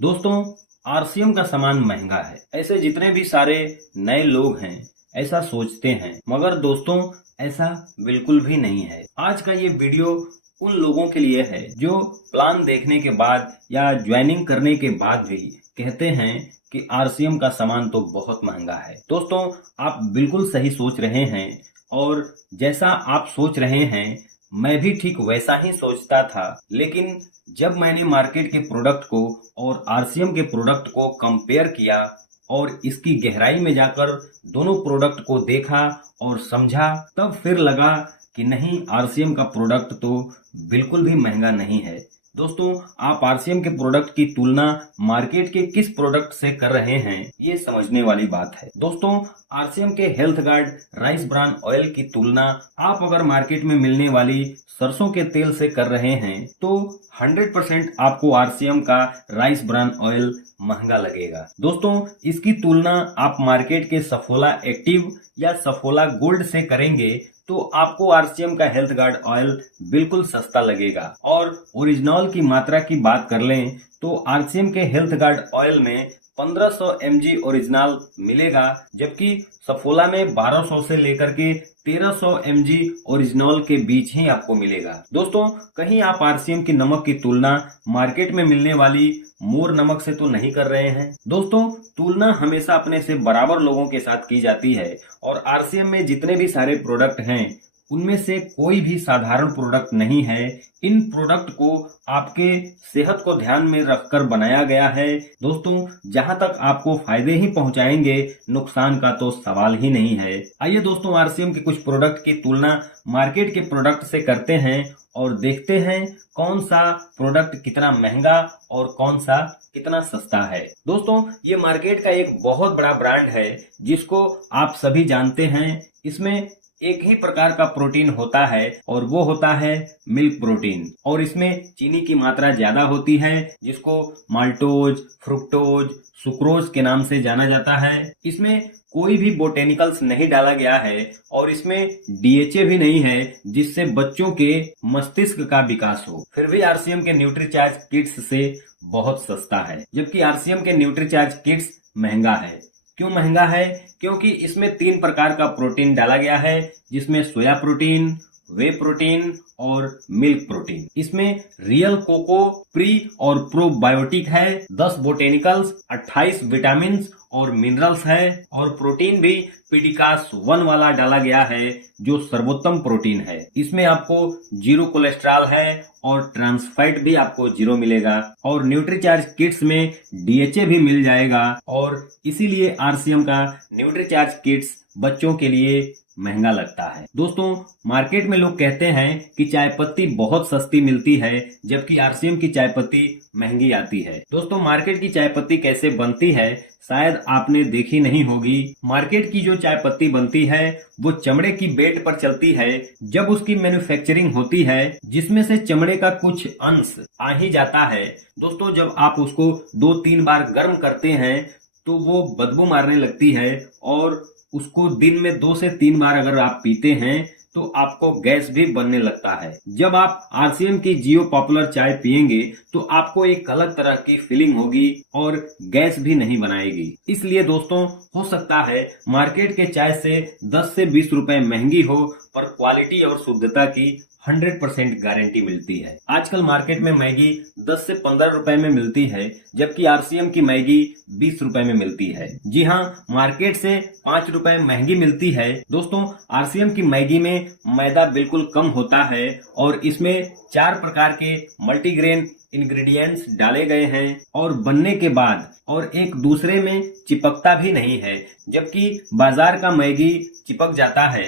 दोस्तों, आरसीएम का सामान महंगा है, ऐसे जितने भी सारे नए लोग हैं ऐसा सोचते हैं, मगर दोस्तों ऐसा बिल्कुल भी नहीं है। आज का ये वीडियो उन लोगों के लिए है जो प्लान देखने के बाद या ज्वाइनिंग करने के बाद भी कहते हैं कि आरसीएम का सामान तो बहुत महंगा है। दोस्तों, आप बिल्कुल सही सोच रहे हैं और जैसा आप सोच रहे हैं मैं भी ठीक वैसा ही सोचता था, लेकिन जब मैंने मार्केट के प्रोडक्ट को और आरसीएम के प्रोडक्ट को कंपेयर किया और इसकी गहराई में जाकर दोनों प्रोडक्ट को देखा और समझा, तब फिर लगा कि नहीं, आरसीएम का प्रोडक्ट तो बिल्कुल भी महंगा नहीं है। दोस्तों, आप आरसीएम के प्रोडक्ट की तुलना मार्केट के किस प्रोडक्ट से कर रहे हैं, ये समझने वाली बात है। दोस्तों, आरसीएम के health guard rice bran oil की तुलना आप अगर मार्केट में मिलने वाली सरसों के तेल से कर रहे हैं तो 100% आपको आरसीएम का राइस ब्रान ऑयल महंगा लगेगा। दोस्तों, इसकी तुलना आप मार्केट के सफोला एक्टिव या सफोला गोल्ड से करेंगे तो आपको आरसीएम का हेल्थ गार्ड ऑयल बिल्कुल सस्ता लगेगा। और ओरिजिनॉल की मात्रा की बात कर लें तो आरसीएम के हेल्थ गार्ड ऑयल में 1500 mg ओरिजिनल मिलेगा, जबकि सफोला में 1200 से लेकर के 1300 mg ओरिजिनल के बीच ही आपको मिलेगा। दोस्तों, कहीं आप आरसीएम की नमक की तुलना मार्केट में मिलने वाली मोर नमक से तो नहीं कर रहे हैं। दोस्तों, तुलना हमेशा अपने से बराबर लोगों के साथ की जाती है और आरसीएम में जितने भी सारे प्रोडक्ट हैं उनमें से कोई भी साधारण प्रोडक्ट नहीं है। इन प्रोडक्ट को आपके सेहत को ध्यान में रखकर बनाया गया है। दोस्तों, जहां तक आपको फायदे ही पहुंचाएंगे, नुकसान का तो सवाल ही नहीं है। आइए दोस्तों, आरसीएम के कुछ प्रोडक्ट की तुलना मार्केट के प्रोडक्ट से करते हैं और देखते हैं कौन सा प्रोडक्ट कितना महंगा और कौन सा कितना सस्ता है। दोस्तों, ये मार्केट का एक बहुत बड़ा ब्रांड है जिसको आप सभी जानते हैं। इसमें एक ही प्रकार का प्रोटीन होता है और वो होता है मिल्क प्रोटीन, और इसमें चीनी की मात्रा ज्यादा होती है जिसको माल्टोज, फ्रुक्टोज, सुक्रोज के नाम से जाना जाता है। इसमें कोई भी बोटेनिकल्स नहीं डाला गया है और इसमें डीएचए भी नहीं है जिससे बच्चों के मस्तिष्क का विकास हो। फिर भी आरसीएम के न्यूट्रीचार्ज किट्स से बहुत सस्ता है, जबकि आरसीएम के न्यूट्रीचार्ज किट्स महंगा है। क्यों महंगा है? क्योंकि इसमें 3 प्रकार का प्रोटीन डाला गया है, जिसमें सोया प्रोटीन, वे प्रोटीन और मिल्क प्रोटीन। इसमें रियल कोको, प्री और प्रोबायोटिक है, 10 बोटेनिकल्स, 28 विटामिन और मिनरल्स है, और प्रोटीन भी पीडिकास 1 वाला डाला गया है जो सर्वोत्तम प्रोटीन है। इसमें आपको 0 कोलेस्ट्रॉल है और ट्रांस फैट भी आपको 0 मिलेगा, और न्यूट्रीचार्ज किट्स में डीएचए भी मिल जाएगा, और इसीलिए आरसीएम का न्यूट्रीचार्ज किट्स बच्चों के लिए महंगा लगता है। दोस्तों, मार्केट में लोग कहते हैं कि चाय पत्ती बहुत सस्ती मिलती है, जबकि आरसीएम की चाय पत्ती महंगी आती है। दोस्तों, मार्केट की चाय पत्ती कैसे बनती है शायद आपने देखी नहीं होगी। मार्केट की जो चाय पत्ती बनती है वो चमड़े की बेड पर चलती है। जब उसकी मैन्युफैक्चरिंग होती है जिसमें से चमड़े का कुछ अंश आ ही जाता है, दोस्तों जब आप उसको 2-3 बार गर्म करते हैं तो वो बदबू मारने लगती है, और उसको दिन में 2 से 3 बार अगर आप पीते हैं तो आपको गैस भी बनने लगता है। जब आप आरसीएम की जियो पॉपुलर चाय पिएंगे तो आपको एक अलग तरह की फीलिंग होगी और गैस भी नहीं बनाएगी। इसलिए दोस्तों, हो सकता है मार्केट के चाय से 10 से 20 रुपए महंगी हो, पर क्वालिटी और शुद्धता की 100% गारंटी मिलती है। आजकल मार्केट में मैगी 10 से 15 रुपए में मिलती है, जबकि आरसीएम की मैगी 20 रुपए में मिलती है। जी हाँ, मार्केट से 5 रुपए महंगी मिलती है। दोस्तों, आरसीएम की मैगी में मैदा बिल्कुल कम होता है और इसमें 4 प्रकार के मल्टीग्रेन इंग्रेडिएंट्स डाले गए हैं और बनने के बाद और एक दूसरे में चिपकता भी नहीं है, जबकि बाजार का मैगी चिपक जाता है।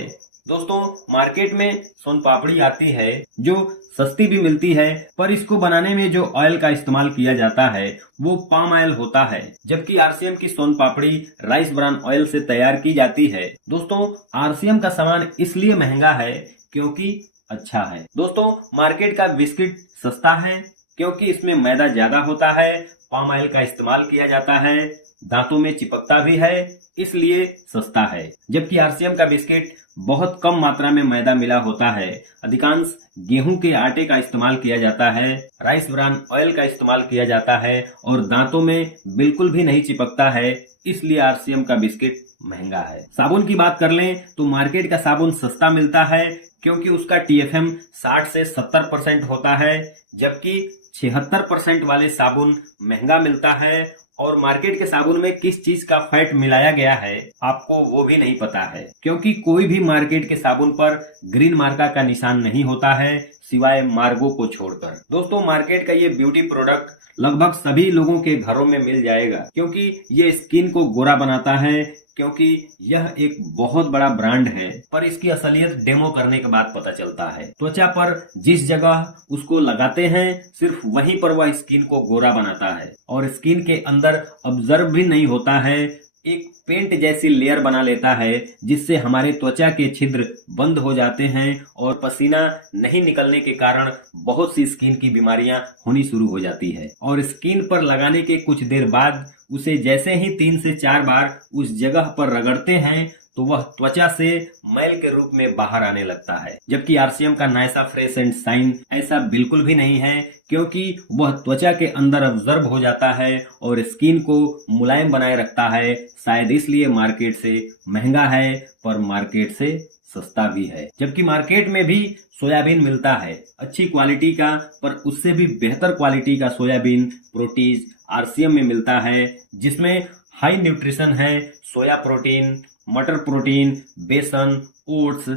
दोस्तों, मार्केट में सोन पापड़ी आती है जो सस्ती भी मिलती है, पर इसको बनाने में जो ऑयल का इस्तेमाल किया जाता है वो पाम ऑयल होता है, जबकि आरसीएम की सोन पापड़ी राइस ब्रान ऑयल से तैयार की जाती है। दोस्तों, आरसीएम का सामान इसलिए महंगा है क्योंकि अच्छा है। दोस्तों, मार्केट का बिस्किट सस्ता है, क्योंकि इसमें मैदा ज्यादा होता है, पाम ऑयल का इस्तेमाल किया जाता है, दांतों में चिपकता भी है, इसलिए सस्ता है। जबकि आरसीएम का बिस्किट बहुत कम मात्रा में मैदा मिला होता है, अधिकांश गेहूं के आटे का इस्तेमाल किया जाता है, राइस ब्रान ऑयल का इस्तेमाल किया जाता है और दांतों में बिल्कुल भी नहीं चिपकता है, इसलिए आरसीएम का बिस्किट महंगा है। साबुन की बात कर लें तो मार्केट का साबुन सस्ता मिलता है क्योंकि उसका टीएफएम 60 से 70% होता है, जबकि 76% वाले साबुन महंगा मिलता है। और मार्केट के साबुन में किस चीज का फैट मिलाया गया है आपको वो भी नहीं पता है, क्योंकि कोई भी मार्केट के साबुन पर ग्रीन मार्का का निशान नहीं होता है सिवाय मार्गो को छोड़कर। दोस्तों, मार्केट का ये ब्यूटी प्रोडक्ट लगभग सभी लोगों के घरों में मिल जाएगा क्योंकि ये स्किन को गोरा बनाता है, क्योंकि यह एक बहुत बड़ा ब्रांड है। पर इसकी असलियत डेमो करने के बाद पता चलता है। त्वचा पर जिस जगह उसको लगाते हैं सिर्फ वहीं पर वह स्किन को गोरा बनाता है और स्किन के अंदर ऑब्जर्व भी नहीं होता है, एक पेंट जैसी लेयर बना लेता है जिससे हमारे त्वचा के छिद्र बंद हो जाते हैं और पसीना नहीं निकलने के कारण बहुत सी स्किन की बीमारियां होनी शुरू हो जाती है। और स्किन पर लगाने के कुछ देर बाद उसे जैसे ही 3 से 4 बार उस जगह पर रगड़ते हैं तो वह त्वचा से मैल के रूप में बाहर आने लगता है। जबकि आरसीएम का नायसा फ्रेश एंड शाइन ऐसा बिल्कुल भी नहीं है, क्योंकि वह त्वचा के अंदर ऑब्जर्व हो जाता है और स्किन को मुलायम बनाए रखता है। शायद इसलिए मार्केट से महंगा है पर मार्केट से सस्ता भी है। जबकि मार्केट में भी सोयाबीन मिलता है अच्छी क्वालिटी का, पर उससे भी बेहतर क्वालिटी का सोयाबीन प्रोटीज आरसीएम में मिलता है, जिसमें हाई न्यूट्रिशन है। सोया प्रोटीन, मटर प्रोटीन, बेसन, ओट्स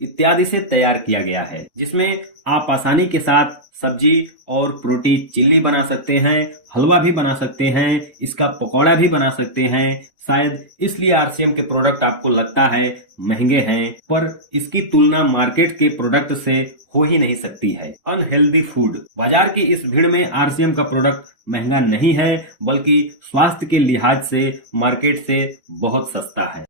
इत्यादि से तैयार किया गया है, जिसमें आप आसानी के साथ सब्जी और प्रोटीन चिल्ली बना सकते हैं, हलवा भी बना सकते हैं, इसका पकौड़ा भी बना सकते हैं। शायद इसलिए आरसीएम के प्रोडक्ट आपको लगता है महंगे हैं, पर इसकी तुलना मार्केट के प्रोडक्ट से हो ही नहीं सकती है। Unhealthy food. बाजार की इस भीड़ में आरसीएम का प्रोडक्ट महंगा नहीं है, बल्कि स्वास्थ्य के लिहाज से मार्केट से बहुत सस्ता है।